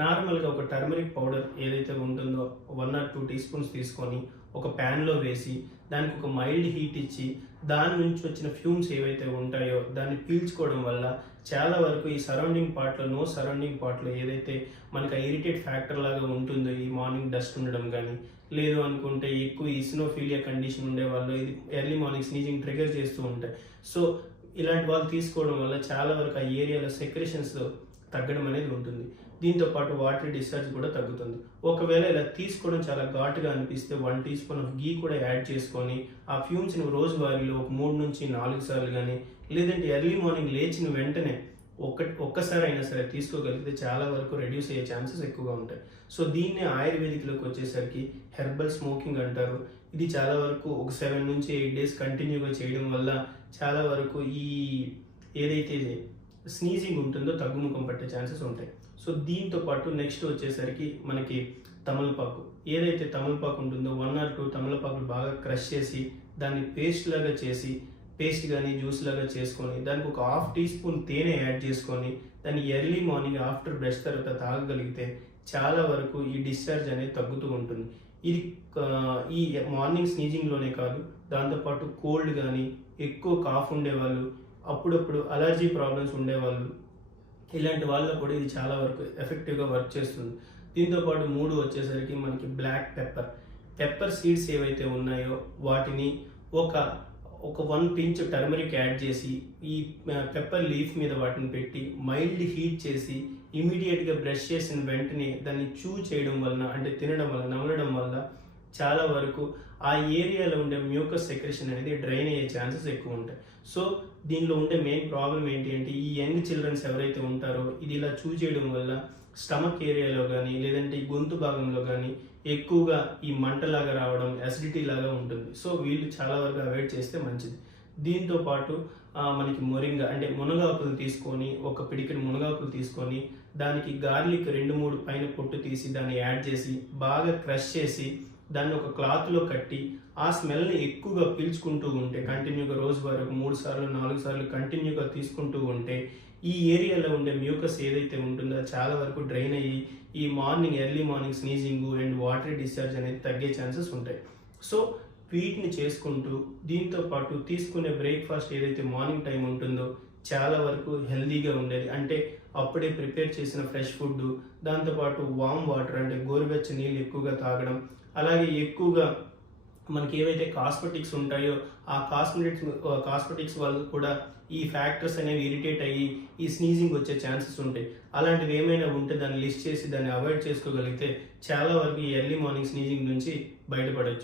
నార్మల్గా ఒక turmeric powder ఏదైతే ఉంటుందో 1 ఆర్ 2 టీ స్పూన్స్ తీసుకొని ఒక ప్యాన్లో వేసి దానికి ఒక మైల్డ్ హీట్ ఇచ్చి దాని నుంచి వచ్చిన ఫ్యూమ్స్ ఏవైతే ఉంటాయో దాన్ని పీల్చుకోవడం వల్ల చాలా వరకు ఈ సరౌండింగ్ పార్ట్లో ఏదైతే మనకు ఇరిటేట్ ఫ్యాక్టర్ లాగా ఉంటుందో ఈ మార్నింగ్ డస్ట్ ఉండడం కానీ లేదు అనుకుంటే ఎక్కువ ఈసినోఫీలియా కండిషన్ ఉండే వాళ్ళు ఇది ఎర్లీ మార్నింగ్ స్నీజింగ్ ట్రిగర్ చేస్తూ ఉంటాయి. సో ఇలాంటి వాళ్ళు తీసుకోవడం వల్ల చాలా వరకు ఆ ఏరియాలో సెక్రెషన్స్ తగ్గడం అనేది ఉంటుంది. దీంతో పాటు వాటర్ డిశ్చార్జ్ కూడా తగ్గుతుంది. ఒకవేళ ఇలా తీసుకోవడం చాలా ఘాటుగా అనిపిస్తే 1 టీ స్పూన్ ఆఫ్ గీ కూడా యాడ్ చేసుకొని ఆ ఫ్యూమ్స్ని రోజువారీలో ఒక 3 నుంచి 4 సార్లు కానీ లేదంటే ఎర్లీ మార్నింగ్ లేచిన వెంటనే ఒక్కసారి అయినా సరే తీసుకోగలిగితే చాలా వరకు రెడ్యూస్ అయ్యే ఛాన్సెస్ ఎక్కువగా ఉంటాయి. సో దీన్ని ఆయుర్వేదిక్లోకి వచ్చేసరికి హెర్బల్ స్మోకింగ్ అంటారు. ఇది చాలా వరకు ఒక 7 నుంచి 8 డేస్ కంటిన్యూగా చేయడం వల్ల చాలా వరకు ఈ ఏదైతే స్నీజింగ్ ఉంటుందో తగ్గుముఖం పట్టే ఛాన్సెస్ ఉంటాయి. సో దీంతో పాటు నెక్స్ట్ వచ్చేసరికి మనకి తమలపాకు ఏదైతే తమలపాకు ఉంటుందో 1 ఆర్ 2 తమలపాకులు బాగా క్రష్ చేసి దాన్ని పేస్ట్ కానీ జ్యూస్ లాగా చేసుకొని దానికి ఒక 1/2 టీ స్పూన్ తేనె యాడ్ చేసుకొని దాన్ని ఎర్లీ మార్నింగ్ ఆఫ్టర్ బ్రష్ తర్వాత తాగగలిగితే చాలా వరకు ఈ డిశ్చార్జ్ అనేది తగ్గుతూ ఉంటుంది. ఇది ఈ మార్నింగ్ స్నీజింగ్లోనే కాదు, దాంతోపాటు కోల్డ్ కానీ ఎక్కువ కాఫ్ ఉండేవాళ్ళు, అప్పుడప్పుడు అలర్జీ ప్రాబ్లమ్స్ ఉండేవాళ్ళు, ఇలాంటి వాళ్ళకు కూడా ఇది చాలా వరకు ఎఫెక్టివ్గా వర్క్ చేస్తుంది. దీంతోపాటు 3 వచ్చేసరికి మనకి బ్లాక్ పెప్పర్ సీడ్స్ ఏవైతే ఉన్నాయో వాటిని ఒక 1 పించ్ టర్మరిక్ యాడ్ చేసి ఈ పెప్పర్ లీఫ్ మీద వాటిని పెట్టి మైల్డ్ హీట్ చేసి ఇమీడియట్గా బ్రష్ చేసిన వెంటనే దాన్ని చేయడం వలన అంటే తినడం వల్ల నమలడం వల్ల చాలా వరకు ఆ ఏరియాలో ఉండే మ్యూకస్ సెక్రెషన్ అనేది డ్రైన్ అయ్యే ఛాన్సెస్ ఎక్కువ ఉంటాయి. సో దీనిలో ఉండే మెయిన్ ప్రాబ్లం ఏంటి అంటే ఈ యంగ్ చిల్డ్రన్స్ ఎవరైతే ఉంటారో ఇది ఇలా చేయడం వల్ల స్టమక్ ఏరియాలో కానీ లేదంటే ఈ గొంతు భాగంలో కానీ ఎక్కువగా ఈ మంటలాగా రావడం అసిడిటీ లాగా ఉంటుంది. సో వీళ్ళు చాలా వరకు అవాయిడ్ చేస్తే మంచిది. దీంతో పాటు మనకి మొరింగా అంటే మునగాకులు తీసుకొని ఒక పిడికిన మునగాకులు తీసుకొని దానికి గార్లిక్ 2-3 పైన పొట్టు తీసి దాన్ని యాడ్ చేసి బాగా క్రష్ చేసి దాన్ని ఒక క్లాత్లో కట్టి ఆ స్మెల్ని ఎక్కువగా పీల్చుకుంటూ ఉంటే కంటిన్యూగా రోజు వరకు 3 సార్లు 4 సార్లు కంటిన్యూగా తీసుకుంటూ ఉంటే ఈ ఏరియాలో ఉండే మ్యూకస్ ఏదైతే ఉంటుందో చాలా వరకు డ్రైన్ అయ్యి ఈ early morning sneezing and water discharge అనేది తగ్గే ఛాన్సెస్ ఉంటాయి. సో వీటిని చేసుకుంటూ దీంతో పాటు తీసుకునే బ్రేక్ఫాస్ట్ ఏదైతే మార్నింగ్ టైం ఉంటుందో చాలా వరకు హెల్దీగా ఉండేది అంటే అప్పుడే ప్రిపేర్ చేసిన ఫ్రెష్ ఫుడ్, దాంతోపాటు వామ్ వాటర్ అంటే గోరువెచ్చని నీళ్ళు ఎక్కువగా తాగడం, అలాగే ఎక్కువగా మనకి ఏవైతే కాస్మెటిక్స్ ఉంటాయో ఆ కాస్మెటిక్స్ వల్ల కూడా ఈ ఫ్యాక్టర్స్ అనేవి ఇరిటేట్ అయ్యి ఈ స్నీజింగ్ వచ్చే ఛాన్సెస్ ఉంటాయి. అలాంటివి ఏమైనా ఉంటే దాన్ని లిస్ట్ చేసి దాన్ని అవాయిడ్ చేసుకోగలిగితే చాలా వరకు ఈ ఎర్లీ మార్నింగ్ స్నీజింగ్ నుంచి బయటపడవచ్చు.